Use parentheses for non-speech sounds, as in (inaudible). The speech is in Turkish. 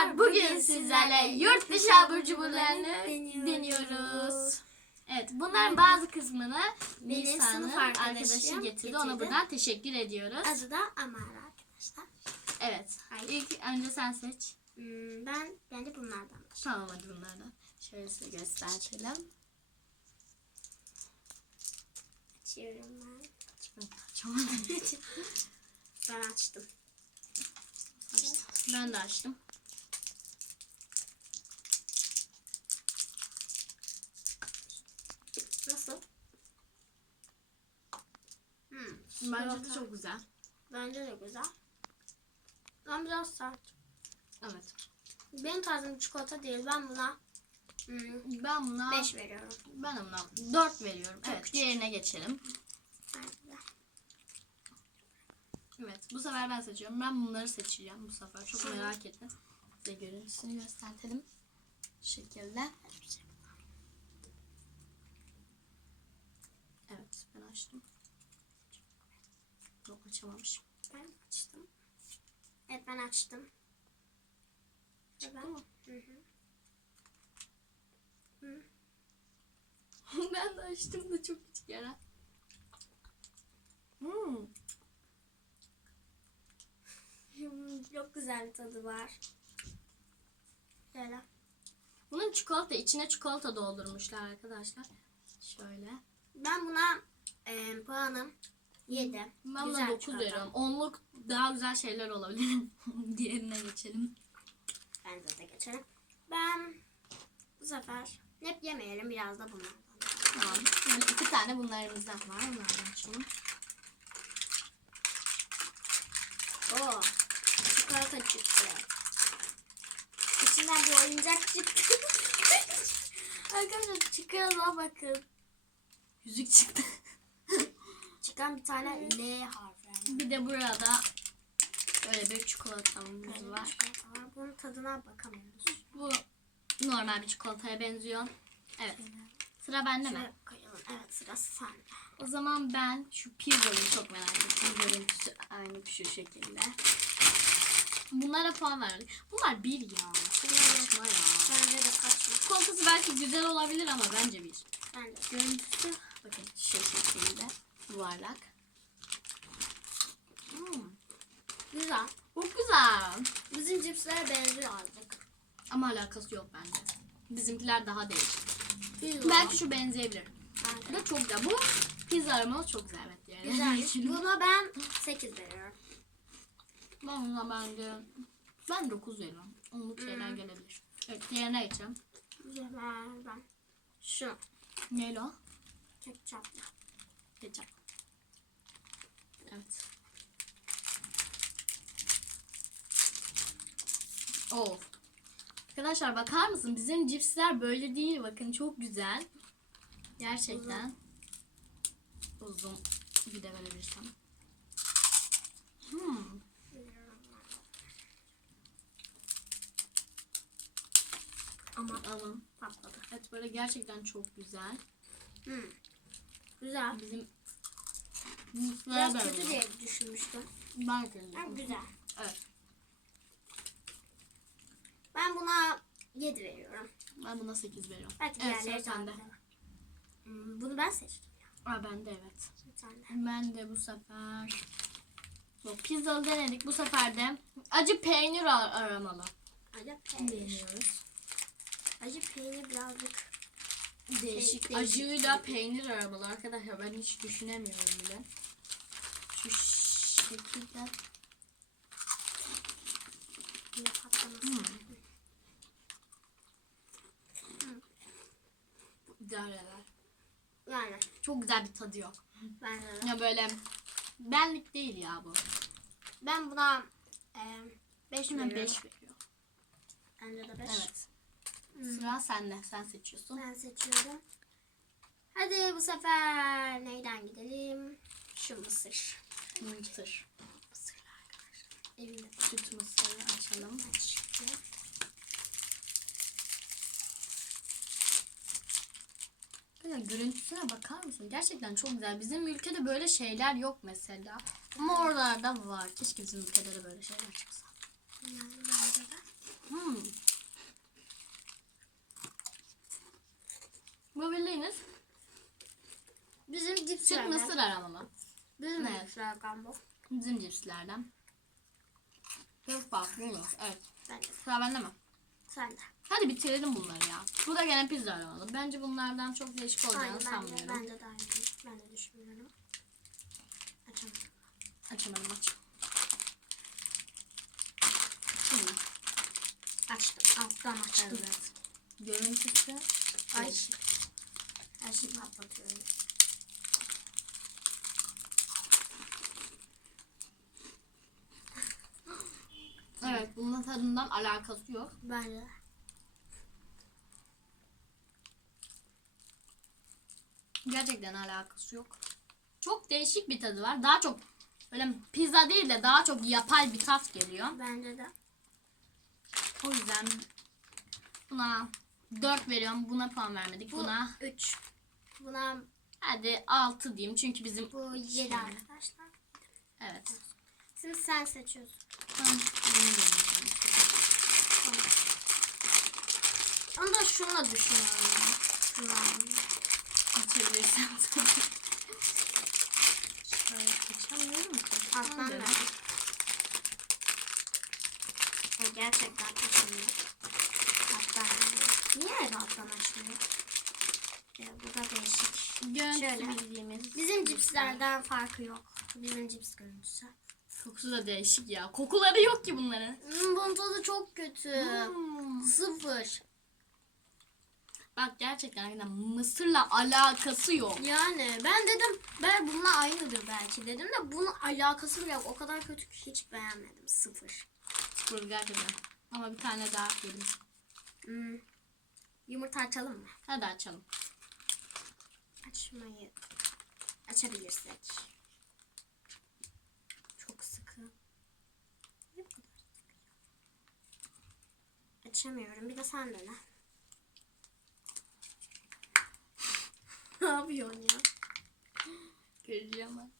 arkadaşlar bugün sizlerle yurt dışı abur cuburlarını Deniyoruz. Evet bunların bazı kısmını Benim sınıf arkadaşı arkadaşım getirdi. Ona buradan teşekkür ediyoruz. Adı da Amara arkadaşlar. Evet. İlk önce sen seç. Hmm, ben ben de bunlardan. Tamam hadi bunlardan. Şöyle size gösterelim. Açıyorum ben. Açamadım. Ben açtım. ben de açtım. Nasıl? Hmm, Bence de çok güzel. Bence de güzel. Ama biraz sert. Evet. Benim tarzım çikolata değil. Ben buna hmm, Ben buna 5 veriyorum. ben buna 4 veriyorum. Çok evet, küçük. diğerine geçelim. Evet, bu sefer ben seçiyorum. Ben bunları seçeceğim bu sefer. Çok merak ettim. Size görüntüsünü göstertelim. Şu şekilde. Evet, ben açtım. Açamamışım. Ben açtım. Evet ben açtım. Ve ben... mı? Hı hı. ben de açtım da çok küçük yara. Hmm, Çok güzel bir tadı var. Şöyle. Bunun çikolata, içine çikolata doldurmuşlar arkadaşlar. Şöyle. Ben buna e, puanım 7. Ben buna 9 veriyorum. Onluk daha güzel şeyler olabilir. (laughs) Diğerine geçelim. Bence de geçelim. Ben bu sefer hep yemeyelim biraz da bunlardan. Tamam. Şimdi iki tane bunlarımızdan var. Bunlardan açalım. Oo, çikolata çıktı. İçinden bir oyuncak çıktı. (laughs) Arkadaşlar çikolataya bakın. Yüzük çıktı. Çıkan bir tane L harfi. Bir de burada böyle bir çikolatamız var. Çikolata var. Bunun tadına bakamıyoruz. Bu normal bir çikolataya benziyor. Evet. Sıra bende mi? Şöyle koyalım. Evet sıra sende. O zaman ben şu pizzayı çok merak ettim. Görüntüsü aynı şu şekilde. Bunlara puan verdik. Bunlar bir ya. Bence de kaçma. Çikolatası belki güzel olabilir ama bence bir. Bence. Görüntüsü bakın şu şekilde yuvarlak. Hmm, Güzel. çok güzel. Bizim cipslere benziyor azıcık. Ama alakası yok bence. Bizimkiler daha değişik. Güzel. Belki şu benzeyebilir. Bu da çok güzel. Bu pizza aroması çok güzel evet. Yani. Güzel. (laughs) Buna ben 8 veriyorum. ben buna bence ben 9 veriyorum. Onluk şeyler gelebilir. Evet diğerine geçelim. Güzel ben. Şu. Neyle o? Ketçaplı. Ketçap. Evet. Of. Arkadaşlar bakar mısın? Bizim cipsler böyle değil. Bakın çok güzel. Gerçekten. Uzun. Bir de verebilirsem. Hmm. Ama Alın. patladı. Evet böyle gerçekten çok güzel. Hmm. Güzel. Bizim Biraz kötü diye düşünmüştüm. Ben. Ha, güzel. Evet. Buna 7 veriyorum. Ben buna 8 veriyorum. Belki Evet sıra sende. Hmm, bunu ben seçtim. Aa ben de evet. Sen de. Ben de bu sefer Yok, pizzalı denedik. Bu sefer de acı peynir ar- aramalı Acı peynir. deniyoruz. Acı peynir birazcık. Değişik. değişik Acıyla peynir aramalı arkadaşlar. Ben hiç düşünemiyorum bile. Şu şekilde. Hmm. İdare eder. Yani Çok güzel bir tadı yok. ben de. Ya böyle benlik değil ya bu. Ben buna 5 Şimdi veriyorum. 5 veriyor. Bence de 5. Evet. Sıra sende. Sen seçiyorsun. Ben seçiyorum. Hadi bu sefer neyden gidelim? Şu mısır. Mısır. Mısırlı arkadaşlar. Evimde Süt mısırı açalım. çıktı. görüntüsüne bakar mısın? Gerçekten çok güzel. Bizim ülkede böyle şeyler yok mesela. Ama oralarda var. Keşke bizim ülkede de böyle şeyler çıksa. Hmm. Bu bildiğiniz Bizim Süt cipslerden. mısır aramalı. Bizim Evet. cipslerden bu. Bizim cipslerden. Çok farklı. Evet. Bence. Sıra bende mi? Sen de. Hadi bitirelim bunları ya. Bu da gene pizza aramalı. Bence bunlardan çok değişik olacağını bence. sanmıyorum. Bence de aynı. Ben de düşünüyorum. Açamadım. Açamadım aç. Şimdi. Açtım. Alttan açtım. Evet. Görüntüsü. Ay. Her şeyi patlatıyorum. Evet bunun tadından alakası yok. Bence Gerçekten alakası yok. Çok değişik bir tadı var. Daha çok böyle pizza değil de daha çok yapay bir tat geliyor. Bence de. O yüzden buna 4 veriyorum. Buna puan vermedik. Bu Buna 3. Buna hadi 6 diyeyim. Çünkü bizim bu 7 Şimdi. arkadaşlar. Evet. Şimdi sen seçiyorsun. Tamam. Onu da şunla düşünüyorum. Şunla. İçebilirsen tabii. Şöyle açamıyorum ki. Alttan Hadi. ver. Gerçekten açılıyor. Alttan. Niye hep alttan açılıyor? Ya, bu da değişik. Görüntüsü Şöyle. bildiğimiz. Bizim cipslerden farkı yok. Bizim cips görüntüsü. Kokusu da değişik ya. Kokuları yok ki bunların. Hmm, bunun tadı çok kötü. Hmm. Sıfır. Bak gerçekten hakikaten mısırla alakası yok. Yani ben dedim ben bununla aynıdır belki dedim de bunun alakası bile yok. O kadar kötü ki hiç beğenmedim. Sıfır. Bu gerçekten. Ama bir tane daha yedim. Hmm. Yumurta açalım mı? Hadi açalım. Açmayı açabilirsek. Çok sıkı. Açamıyorum. Bir de sen dene. 别吗？